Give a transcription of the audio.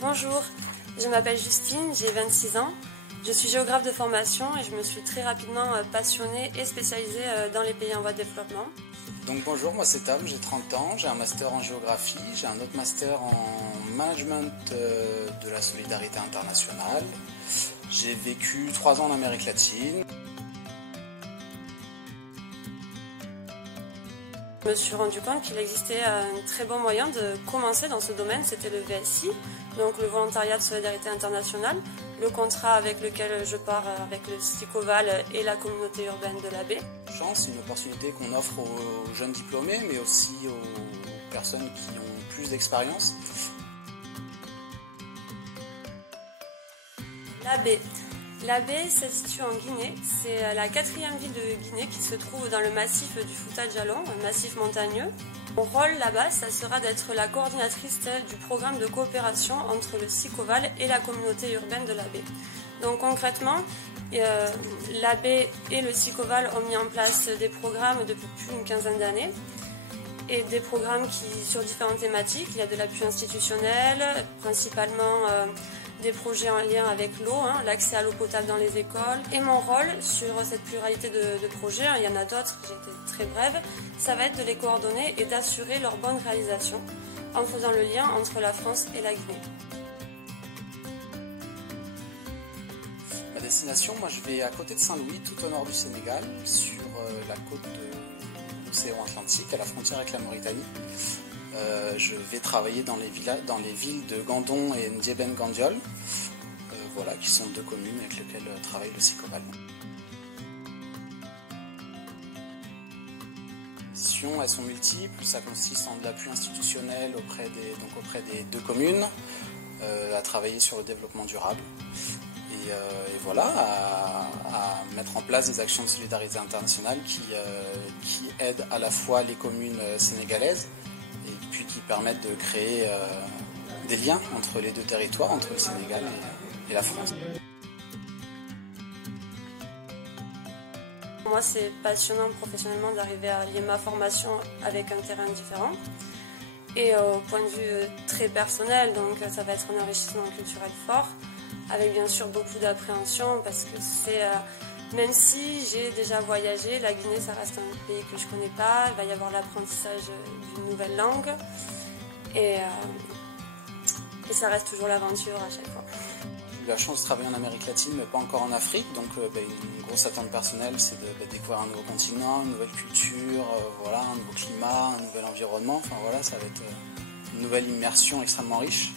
Bonjour, je m'appelle Justine, j'ai 26 ans. Je suis géographe de formation et je me suis très rapidement passionnée et spécialisée dans les pays en voie de développement. Donc bonjour, moi c'est Tom, j'ai 30 ans, j'ai un master en géographie, j'ai un autre master en management de la solidarité internationale. J'ai vécu 3 ans en Amérique latine. Je me suis rendu compte qu'il existait un très bon moyen de commencer dans ce domaine, c'était le VSI, donc le volontariat de solidarité internationale, le contrat avec lequel je pars avec le SICOVAL et la communauté urbaine de la baie. C'est une opportunité qu'on offre aux jeunes diplômés, mais aussi aux personnes qui ont plus d'expérience. La baie. La baie se situe en Guinée, c'est la 4e ville de Guinée qui se trouve dans le massif du Fouta Djallon, un massif montagneux. Mon rôle là-bas, ça sera d'être la coordinatrice du programme de coopération entre le SICOVAL et la communauté urbaine de la baie. Donc concrètement, la baie et le SICOVAL ont mis en place des programmes depuis plus d'une quinzaine d'années et des programmes sur différentes thématiques. Il y a de l'appui institutionnel, principalement des projets en lien avec l'eau, l'accès à l'eau potable dans les écoles. Et mon rôle sur cette pluralité de projets, il y en a d'autres, j'ai été très brève, ça va être de les coordonner et d'assurer leur bonne réalisation en faisant le lien entre la France et la Guinée. Ma destination, moi je vais à côté de Saint-Louis, tout au nord du Sénégal, sur la côte de l'océan Atlantique, à la frontière avec la Mauritanie. Je vais travailler dans les villes de Gandon et Ndiébène Gandiol, qui sont 2 communes avec lesquelles travaille le SICOVAL. Les missions, elles sont multiples, ça consiste en de l'appui institutionnel auprès des 2 communes, à travailler sur le développement durable et à mettre en place des actions de solidarité internationale qui aident à la fois les communes sénégalaises et puis qui permettent de créer des liens entre les 2 territoires, entre le Sénégal et la France. Moi, c'est passionnant professionnellement d'arriver à lier ma formation avec un terrain différent. Et au point de vue très personnel, donc ça va être un enrichissement culturel fort, avec bien sûr beaucoup d'appréhension, parce que même si j'ai déjà voyagé, la Guinée, ça reste un pays que je ne connais pas. Il va y avoir l'apprentissage d'une nouvelle langue. Et ça reste toujours l'aventure à chaque fois. J'ai eu la chance de travailler en Amérique latine, mais pas encore en Afrique. Donc une grosse attente personnelle, c'est de découvrir un nouveau continent, une nouvelle culture, un nouveau climat, un nouvel environnement. Ça va être une nouvelle immersion extrêmement riche.